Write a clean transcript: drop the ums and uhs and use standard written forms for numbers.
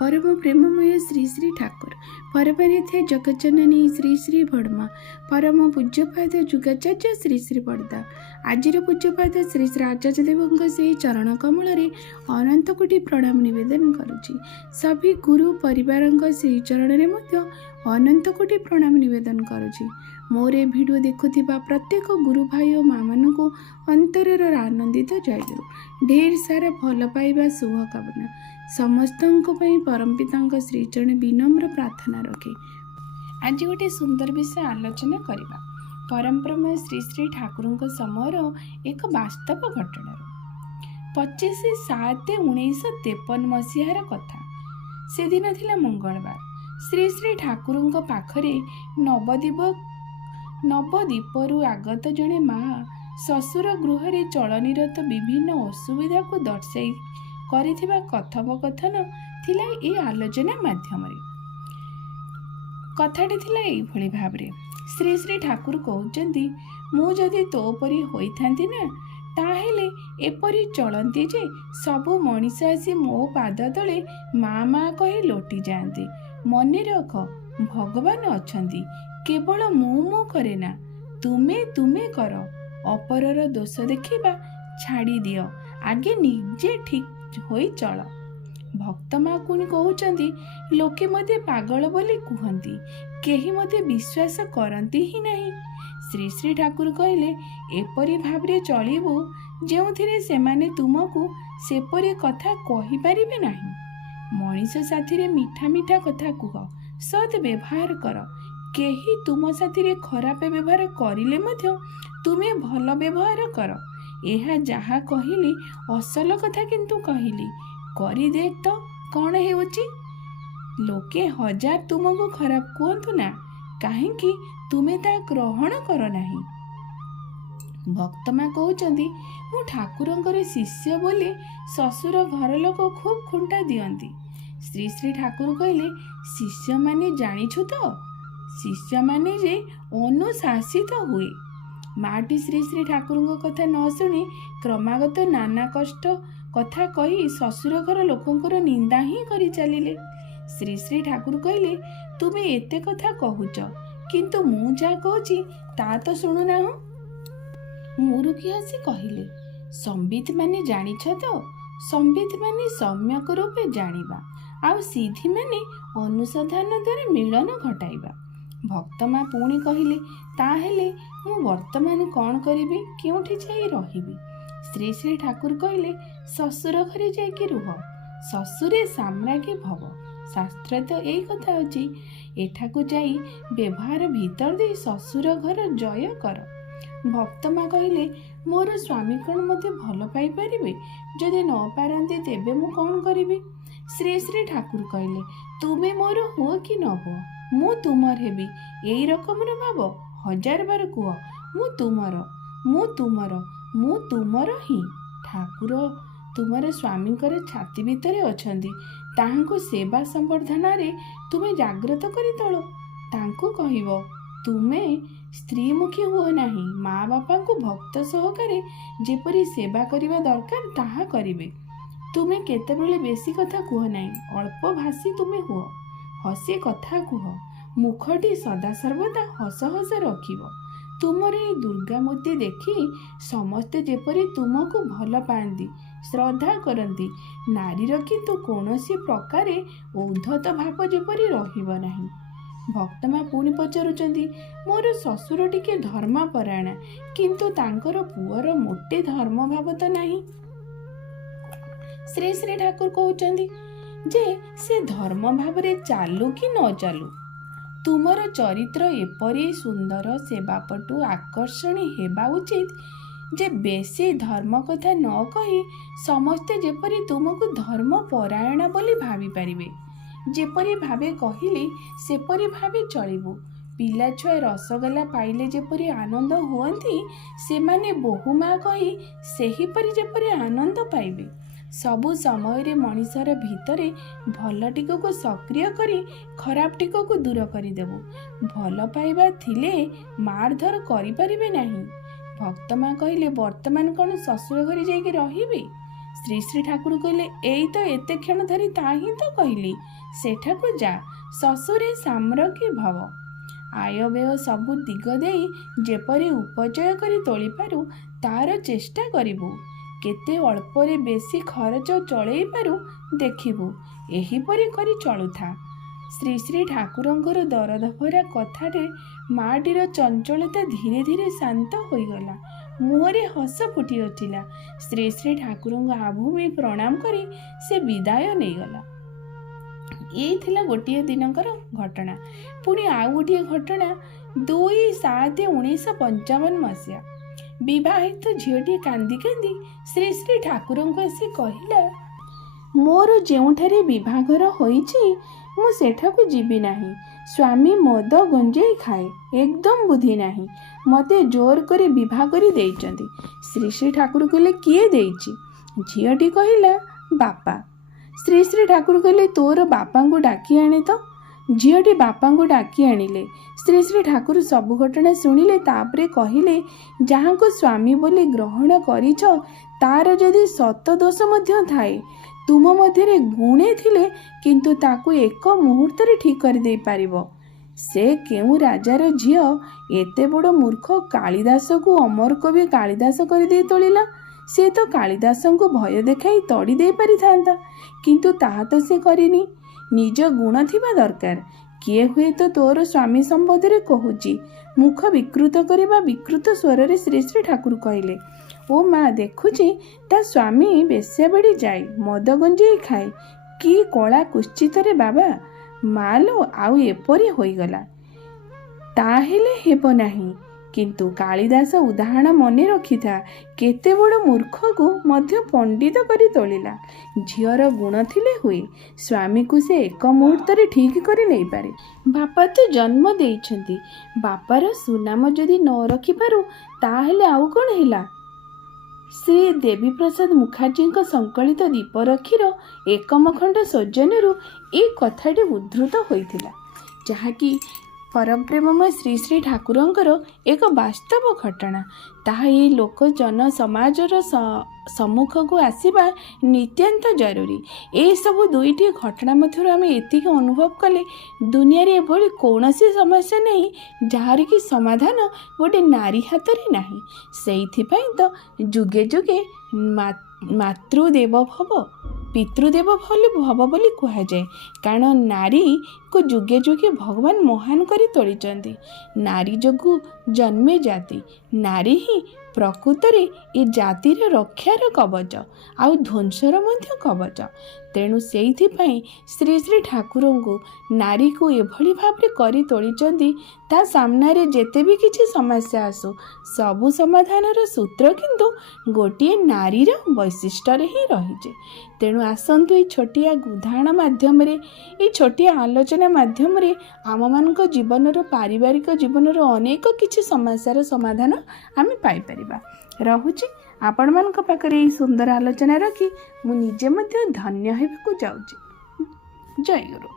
परम प्रेममय श्री श्री ठाकुर परमानिधि जगज्जननी श्री श्री भड़मा परम पूज्यपाद जुगाचार्य श्री श्री बड़दा आजिर पूज्यपाद श्री श्री आचार्य देव श्री चरण कमल अनंत कोटि प्रणाम निवेदन करुछि। सभी गुरु परिवार श्री चरण में अनंत कोटि प्रणाम निवेदन करुछि। मोर ए वीडियो देखुथिबा प्रत्येक गुरु भाई और माँ मानू अंतरर आनंदित जयगुरु ढेर सारा भल पाइबा शुभकामना समस्त परम पिता श्रीचरण विनम्र प्रार्थना रखे। आज गोटे सुंदर विषय आलोचना करवा परम ब्रह्म श्री श्री ठाकुर समय एक वास्तव घटना 25/7/1953 मसीहार कथा। से दिन थिला मंगलवार। श्री श्री ठाकुर पाखरे नवद्वीपरू आगत जड़े माँ शशुर गृह चलनिरत विभिन्न असुविधा को दर्शाई करिथिबा कथोपकथन थिला ए आलोचना माध्यम। कथाटी थिला एई भली भाबरे श्री श्री ठाकुर कहउचंदी मु जदि तो परी होइथांती ना ताहेले एपरी चलंती जे सबु मनीष आसी मो पाद तले माँ माँ कही लोटी जाते। मने रख भगवान अछंती केवल मु करे ना तुमे तुमे कर। अपरर दोष देखिबा छाड़ी दियो आगे निजे ठीक होई चल। भक्त माँ पुणी कहउचंदी लोके मते पागल बोली कुहंती केही मते विश्वास करंती ही नहीं। श्री श्री ठाकुर कहले एपरी भाबरे चलिबु जेउथिरे सेमाने तुमको सेपरी कथा कहि पारिबे नाही। मनीष साथीरे मीठा मीठा कथा कुह सद व्यवहार कर। केही तुम साथीरे खराब व्यवहार करिले मध्य तुमे भल व्यवहार कर। एहा जहा कहिली असल कथा किंतु कहिली करी देख तो कौन हेउची। लोके हजार तुमको खराब कहतु ना काहेकि तुमे ता ग्रहण कर नाही। भक्त माँ कहउचंदी मु ठाकुरंकर शिष्य बोली शशुर घर लोक खूब खुंटा दियंती। श्री श्री ठाकुर कहले शिष्य माने जानिछु तो शिष्य माने जे अनुशासित हुए। माटी श्री श्री ठाकुर कथा न शुणी क्रमागत नाना कष्ट कथा कही शशुर घर लोकंकर निंदा ही करी चलिले। श्री श्री ठाकुर कहले तुमे एते कथा कहूच किंतु मु जा कहूची ता तो शुणुना। मुरुकी हसी कहले संबित माने जानिछ तो संबित माने सम्यक रूपे जानिबा आउ सीधी माने अनुसंधान द्वारा मिलन घटाइबा। भक्त माँ पुणी कहले ताहेले मु वर्तमान कौन करिबी केउठी जाई रहिबी। श्री श्री ठाकुर कहले शशुर घरे जाइके रुह शशुरे साम्राज्ञी भव। शास्त्र तो यही कथा अछि एठाकु जाई व्यवहार भीतर दे शशुर घर जय कर। भक्त माँ कहले मोर स्वामी कौन मते भल पाई परिबे जदि न पारंती तेबे मु कौन करिबी। श्री श्री ठाकुर कहले तुमे मोर हुओ कि न हुओ मु तुमर हेबी एई रकमर भाव हजार बार कुह मु तुमर मु तुमर मु तुमर ही। ठाकुर तुमर स्वामींकर छाती भितरे अछंती ताहांको सेवा संवर्धन रे तुमे जागृत करी तोलो। तांको कहिबो तुमे स्त्रीमुखी हुओ नाही माँ बापा को भक्त सहकारे जेपरी सेवा करिबा दरकार ताहा करिबे। तुमे केतेबेले बेसी कथा कुह नाही अल्प भाषी तुमे हुओ हसी कथा कुह मुखटी सदा सर्वदा हस हस रखिब। तुमर ए दुर्गा मूर्ति देखी समस्ते जेपरी तुमको भल पाती श्रद्धा करती नारीर किंतु कौनसी प्रकारे औद्धत भाव जेपरी रहिब नाही। भक्त माँ पुणी पचारुचंदी मोर शशुर टिके धर्मपरायण किंतु तांकर पुअर मोटे धर्म भाव तो नाही। श्री श्री ठाकुर कहउचंदी जे से धर्म भावरे चालू कि न चालू तुमर चरित्र एपरी सुंदर सेवापटु आकर्षणी हेबा उचित जे बेसी धर्म कथा न कही समस्ते जेपरी तुमको धर्म परायण बोली भावी पारिबे। जेपरी भावे कहिली सेपरी भावे चलिबु। पिला छुआ रसगोला पाइले जेपरी आनंद हुअंती सेमाने बहु माँ कही सेहीपरी जेपरी आनंद पाइबे। सबु समय रे मनीषर भितरे भल टिको को सक्रिय करी खराब टिको को दूर करी देबो। भल पाइबा थिले मारधर करि परिबे नाही। भक्त माँ कहले वर्तमान कौन शशुर घरे जाइके रहिबे ଶ୍ରୀ ଶ୍ରୀ ଠାକୁର କହିଲେ, ଏଇ ତ ଏତେ କ୍ଷଣ ଧରି ତା ହିଁ ତ କହିଲି, ସେଠାକୁ ଯା, ଶ୍ୱଶୁରେ ସାମ୍ରକି ଭବ। ଆୟବ୍ୟୟ ସବୁ ଦିଗ ଦେଇ ଯେପରି ଉପଚୟ କରି ତୋଳିପାରୁ ତାର ଚେଷ୍ଟା କରିବୁ। କେତେ ଅଳ୍ପରେ ବେଶୀ ଖରଚ ଚଳେଇ ପାରୁ ଦେଖିବୁ, ଏହିପରି କରି ଚଳୁଥା। ଶ୍ରୀ ଶ୍ରୀ ଠାକୁରଙ୍କର ଦରଦ ଭରା କଥାରେ ମାଟିର ଚଞ୍ଚଳତା ଧୀରେ ଧୀରେ ଶାନ୍ତ ହୋଇଗଲା। ମୁହଁରେ ହସ ଫୁଟି ଉଠିଲା। ଶ୍ରୀ ଶ୍ରୀ ଠାକୁରଙ୍କ ଆଭୂମି ପ୍ରଣାମ କରି ସେ ବିଦାୟ ନେଇଗଲା। ଏଇ ଥିଲା ଗୋଟିଏ ଦିନକର ଘଟଣା। ପୁଣି ଆଉ ଗୋଟିଏ ଘଟଣା 2/7/1955 ମସିହା। ବିବାହିତ ଝିଅଟି କାନ୍ଦି କାନ୍ଦି ଶ୍ରୀ ଶ୍ରୀ ଠାକୁରଙ୍କୁ ଆସି କହିଲା, ମୋର ଯେଉଁଠାରେ ବିଭାଘର ହୋଇଛି ମୁଁ ସେଠାକୁ ଯିବି ନାହିଁ। ସ୍ୱାମୀ ମଦ ଗଞ୍ଜେଇ ଖାଏ, ଏକଦମ ବୁଦ୍ଧି ନାହିଁ। ମୋତେ ଜୋର କରି ବିବାହ କରି ଦେଇଛନ୍ତି। ଶ୍ରୀ ଶ୍ରୀ ଠାକୁର କହିଲେ, କିଏ ଦେଇଛି? ଝିଅଟି କହିଲା, ବାପା। ଶ୍ରୀ ଶ୍ରୀ ଠାକୁର କହିଲେ, ତୋର ବାପାଙ୍କୁ ଡାକି ଆଣେ ତ। ଝିଅଟି ବାପାଙ୍କୁ ଡାକି ଆଣିଲେ। ଶ୍ରୀ ଶ୍ରୀ ଠାକୁର ସବୁ ଘଟଣା ଶୁଣିଲେ। ତାପରେ କହିଲେ, ଯାହାଙ୍କୁ ସ୍ୱାମୀ ବୋଲି ଗ୍ରହଣ କରିଛ ତାର ଯଦି ସତ ଦୋଷ ମଧ୍ୟ ଥାଏ, ତୁମ ମଧ୍ୟରେ ଗୁଣେ ଥିଲେ କିନ୍ତୁ ତାକୁ ଏକ ମୁହୂର୍ତ୍ତରେ ଠିକ୍ କରିଦେଇ ପାରିବ। ସେ କେଉଁ ରାଜାର ଝିଅ ଏତେ ବଡ଼ ମୂର୍ଖ କାଳିଦାସକୁ ଅମର କବି କାଳିଦାସ କରିଦେଇ ତୋଳିଲା। ସେ ତ କାଳିଦାସଙ୍କୁ ଭୟ ଦେଖାଇ ତଡ଼ି ଦେଇ ପାରିଥାନ୍ତା, କିନ୍ତୁ ତାହା ତ ସେ କରିନି। ନିଜ ଗୁଣ ଥିବା ଦରକାର। କିଏ ହୁଏତ ତୋର ସ୍ୱାମୀ ସମ୍ବନ୍ଧରେ କହୁଛି। ମୁଖ ବିକୃତ କରିବା ବିକୃତ ସ୍ୱରରେ ଶ୍ରୀ ଶ୍ରୀ ଠାକୁର କହିଲେ, ଓ ମା, ଦେଖୁଛି ତା ସ୍ୱାମୀ ବେଶ୍ୟାବାଡ଼ି ଯାଏ, ମଦ ଗଞ୍ଜେଇ ଖାଏ। କି କଳା କୁଶ୍ଚିତରେ ବାବା। ମାଲୋ, ଆଉ ଏପରି ହୋଇଗଲା ତାହେଲେ ହେବ ନାହିଁ। କିନ୍ତୁ କାଳିଦାସ ଉଦାହରଣ ମନେ ରଖିଥା, କେତେ ବଡ଼ ମୂର୍ଖକୁ ମଧ୍ୟ ପଣ୍ଡିତ କରି ତୋଳିଲା। ଝିଅର ଗୁଣ ଥିଲେ ହୁଏ, ସ୍ୱାମୀକୁ ସେ ଏକ ମୁହୂର୍ତ୍ତରେ ଠିକ୍ କରି ନେଇପାରେ। ବାପା ତ ଜନ୍ମ ଦେଇଛନ୍ତି, ବାପାର ସୁନାମ ଯଦି ନ ରଖିପାରୁ ତାହେଲେ ଆଉ କ'ଣ ହେଲା? ଶ୍ରୀ ଦେବୀପ୍ରସାଦ ମୁଖାର୍ଜୀଙ୍କ ସଂକଳିତ ଦୀପରକ୍ଷୀର ଏକମ ଖଣ୍ଡ ସୌଜନ୍ୟରୁ ଏ କଥାଟି ଉଦ୍ଧୃତ ହୋଇଥିଲା, ଯାହାକି ପରପ୍ରେମମୟ ଶ୍ରୀ ଶ୍ରୀ ଠାକୁରଙ୍କର ଏକ ବାସ୍ତବ ଘଟଣା। ତାହା ଏଇ ଲୋକ ଜନ ସମାଜର ସମ୍ମୁଖକୁ ଆସିବା ନିତ୍ୟାନ୍ତ ଜରୁରୀ। ଏସବୁ ଦୁଇଟି ଘଟଣା ମଧ୍ୟରୁ ଆମେ ଏତିକି ଅନୁଭବ କଲେ, ଦୁନିଆରେ ଏଭଳି କୌଣସି ସମସ୍ୟା ନାହିଁ ଯାହାର କି ସମାଧାନ ଗୋଟେ ନାରୀ ହାତରେ ନାହିଁ। ସେଇଥିପାଇଁ ତ ଯୁଗେ ଯୁଗେ ମାତୃଦେବ ଭବ ପିତୃଦେବ ଭବ ବୋଲି କୁହାଯାଏ। କାରଣ ନାରୀକୁ ଯୁଗେ ଯୁଗେ ଭଗବାନ ମହାନ କରି ତୋଳିଛନ୍ତି। ନାରୀ ଯୋଗୁଁ ଜନ୍ମେ ଜାତି। ନାରୀ ହିଁ ପ୍ରକୃତରେ ଏ ଜାତିର ରକ୍ଷାର କବଚ ଆଉ ଧ୍ୱଂସର ମଧ୍ୟ କବଚ। ତେଣୁ ସେଇଥିପାଇଁ ଶ୍ରୀ ଶ୍ରୀ ଠାକୁରଙ୍କୁ ନାରୀକୁ ଏଭଳି ଭାବରେ କରି ତୋଳିଛନ୍ତି, ତା ସାମ୍ନାରେ ଯେତେ ବି କିଛି ସମସ୍ୟା ଆସୁ, ସବୁ ସମାଧାନର ସୂତ୍ର କିନ୍ତୁ ଗୋଟିଏ ନାରୀର ବୈଶିଷ୍ଟ୍ୟରେ ହିଁ ରହିଛି। ତେଣୁ ଆସନ୍ତୁ ଏଇ ଛୋଟିଆ ଉଦାହରଣ ମାଧ୍ୟମରେ, ଏଇ ଛୋଟିଆ ଆଲୋଚନା ମାଧ୍ୟମରେ ଆମମାନଙ୍କ ଜୀବନର ପାରିବାରିକ ଜୀବନର ଅନେକ କିଛି ସମସ୍ୟାର ସମାଧାନ ଆମେ ପାଇପାରିବା। ରହୁଛି। ଆପଣମାନଙ୍କ ପାଖରେ ଏଇ ସୁନ୍ଦର ଆଲୋଚନା ରଖି ମୁଁ ନିଜେ ମଧ୍ୟ ଧନ୍ୟ ହେବାକୁ ଯାଉଛି। ଜୟ ଗୁରୁ।